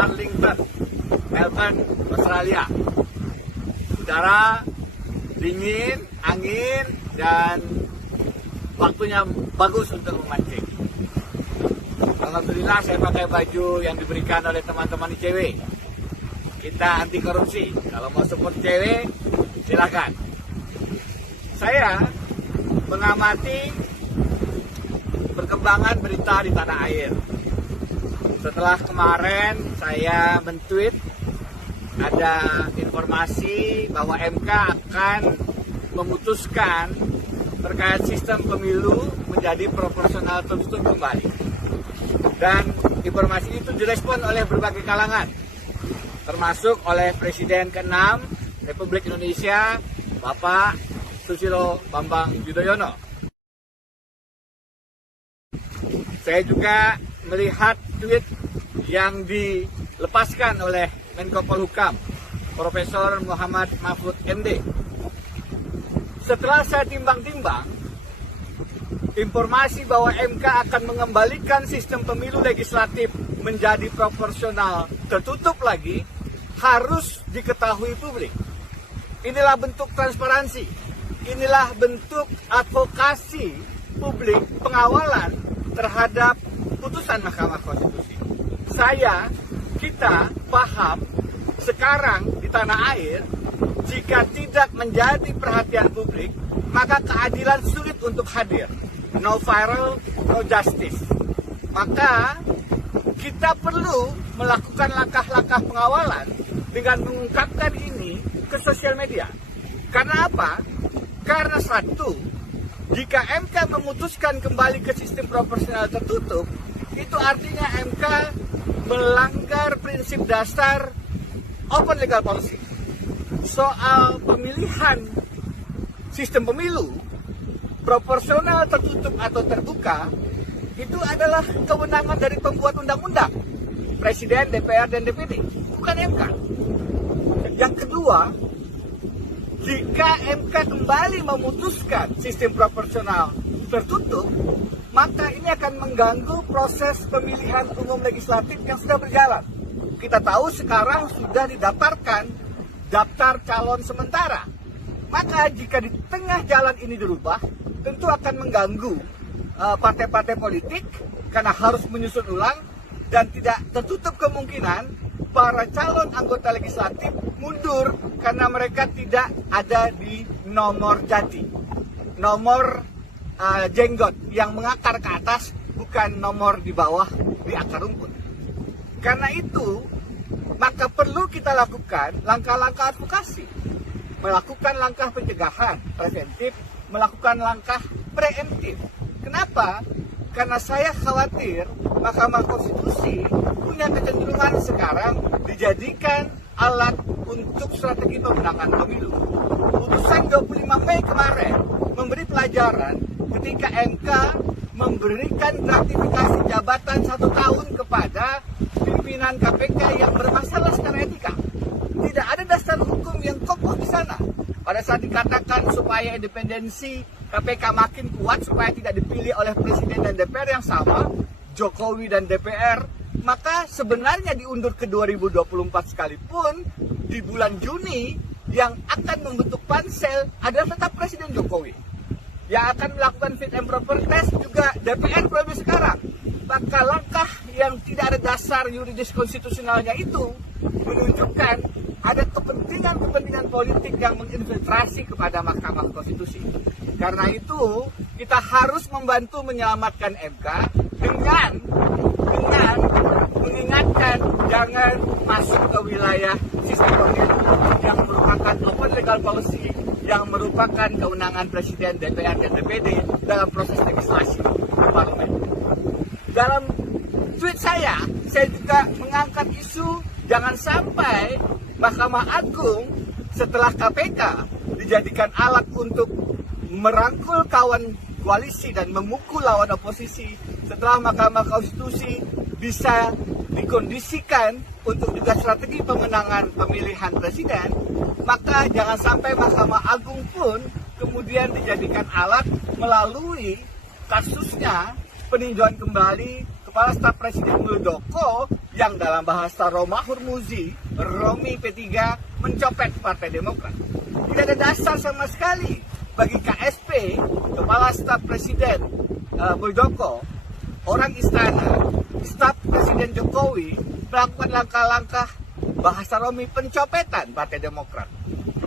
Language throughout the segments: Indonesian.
Arlington, Melbourne, Australia. Udara dingin, angin, dan waktunya bagus untuk memancing. Alhamdulillah saya pakai baju yang diberikan oleh teman-teman ICW. Kita anti korupsi. Kalau mau support ICW, silakan. Saya mengamati perkembangan berita di tanah air. Setelah kemarin saya men-tweet ada informasi bahwa MK akan memutuskan terkait sistem pemilu menjadi proporsional tertutup kembali. Dan informasi itu direspon oleh berbagai kalangan, termasuk oleh Presiden ke-6 Republik Indonesia, Bapak Susilo Bambang Yudhoyono. Saya juga melihat tweet yang dilepaskan oleh Menko Polhukam, Profesor Muhammad Mahfud MD. Setelah saya timbang-timbang, informasi bahwa MK akan mengembalikan sistem pemilu legislatif menjadi proporsional tertutup lagi harus diketahui publik. Inilah bentuk transparansi, inilah bentuk advokasi publik pengawalan terhadap putusan Mahkamah Konstitusi. Kita paham sekarang di tanah air, jika tidak menjadi perhatian publik, maka keadilan sulit untuk hadir. No viral, no justice. Maka kita perlu melakukan langkah-langkah pengawalan dengan mengungkapkan ini ke sosial media. Karena apa? Karena satu, jika MK memutuskan kembali ke sistem proporsional tertutup, itu artinya MK melanggar prinsip dasar open legal policy. Soal pemilihan sistem pemilu proporsional tertutup atau terbuka itu adalah kewenangan dari pembuat undang-undang, Presiden, DPR, dan DPD, bukan MK. Yang kedua, jika MK kembali memutuskan sistem proporsional tertutup, maka ini akan mengganggu proses pemilihan umum legislatif yang sudah berjalan. Kita tahu sekarang sudah didaftarkan daftar calon sementara. Maka jika di tengah jalan ini dirubah, tentu akan mengganggu partai-partai politik karena harus menyusun ulang dan tidak tertutup kemungkinan para calon anggota legislatif mundur karena mereka tidak ada di nomor jati, nomor jenggot yang mengakar ke atas, bukan nomor di bawah di akar rumput. Karena itu, maka perlu kita lakukan langkah-langkah advokasi, melakukan langkah pencegahan preventif, melakukan langkah preemptif. Kenapa? Karena saya khawatir Mahkamah Konstitusi punya kecenderungan sekarang dijadikan alat untuk strategi pemenangan pemilu. Putusan 25 Mei kemarin memberi pelajaran ketika MK memberikan gratifikasi jabatan 1 tahun kepada pimpinan KPK yang bermasalah secara etika. Tidak ada dasar hukum yang kokoh di sana. Pada saat dikatakan supaya independensi KPK makin kuat, supaya tidak dipilih oleh Presiden dan DPR yang sama, Jokowi dan DPR, maka sebenarnya diundur ke 2024 sekalipun, di bulan Juni yang akan membentuk pansel adalah tetap Presiden Jokowi. Yang akan melakukan fit and proper test juga DPR periode sekarang. Maka langkah yang tidak ada dasar yuridis konstitusionalnya itu menunjukkan ada kepentingan politik yang menginfiltrasi kepada Mahkamah Konstitusi. Karena itu kita harus membantu menyelamatkan MK dengan mengingatkan jangan masuk ke wilayah sistem pemilu yang merupakan open legal policy, yang merupakan kewenangan Presiden, DPR, dan DPD dalam proses legislasi di parlemen. Dalam tweet saya juga mengangkat isu jangan sampai Mahkamah Agung setelah KPK dijadikan alat untuk merangkul kawan koalisi dan memukul lawan oposisi, setelah Mahkamah Konstitusi bisa dikondisikan untuk juga strategi pemenangan pemilihan presiden, maka jangan sampai Mahkamah Agung pun kemudian dijadikan alat melalui kasusnya peninjauan kembali Kepala Staf Presiden Muldoko yang dalam bahasa Roma Hurmuzi, Romi P3 mencopet Partai Demokrat. Tidak ada dasar sama sekali bagi KSP, Kepala Staf Presiden Muldoko, orang istana, staf Presiden Jokowi melakukan langkah-langkah bahasa Romi pencopetan Partai Demokrat.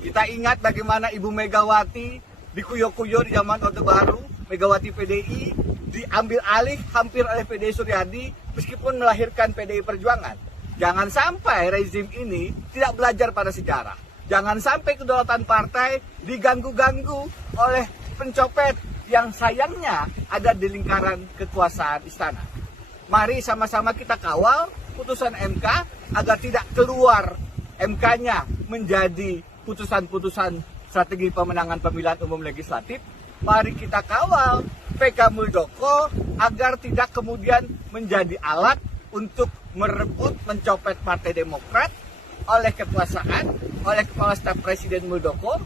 Kita ingat bagaimana Ibu Megawati dikuyok-kuyok di zaman Orde Baru, Megawati PDI diambil alih hampir oleh PDI Suryadi meskipun melahirkan PDI Perjuangan. Jangan sampai rezim ini tidak belajar pada sejarah. Jangan sampai kedaulatan partai diganggu-ganggu oleh pencopet yang sayangnya ada di lingkaran kekuasaan istana. Mari sama-sama kita kawal putusan MK agar tidak keluar MK-nya menjadi putusan-putusan strategi pemenangan pemilihan umum legislatif. Mari kita kawal PK Muldoko agar tidak kemudian menjadi alat untuk merebut mencopet Partai Demokrat oleh kekuasaan, oleh Kepala Staf Presiden Muldoko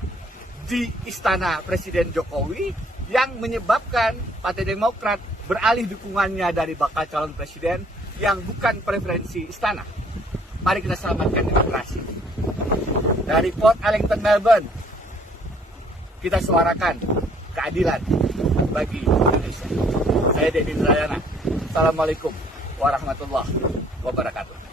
di istana Presiden Jokowi yang menyebabkan Partai Demokrat beralih dukungannya dari bakal calon presiden yang bukan preferensi istana. Mari kita selamatkan demokrasi. Dari Port Ellington, Melbourne, kita suarakan keadilan bagi Indonesia. Saya Deddy Indrayana. Assalamualaikum warahmatullahi wabarakatuh.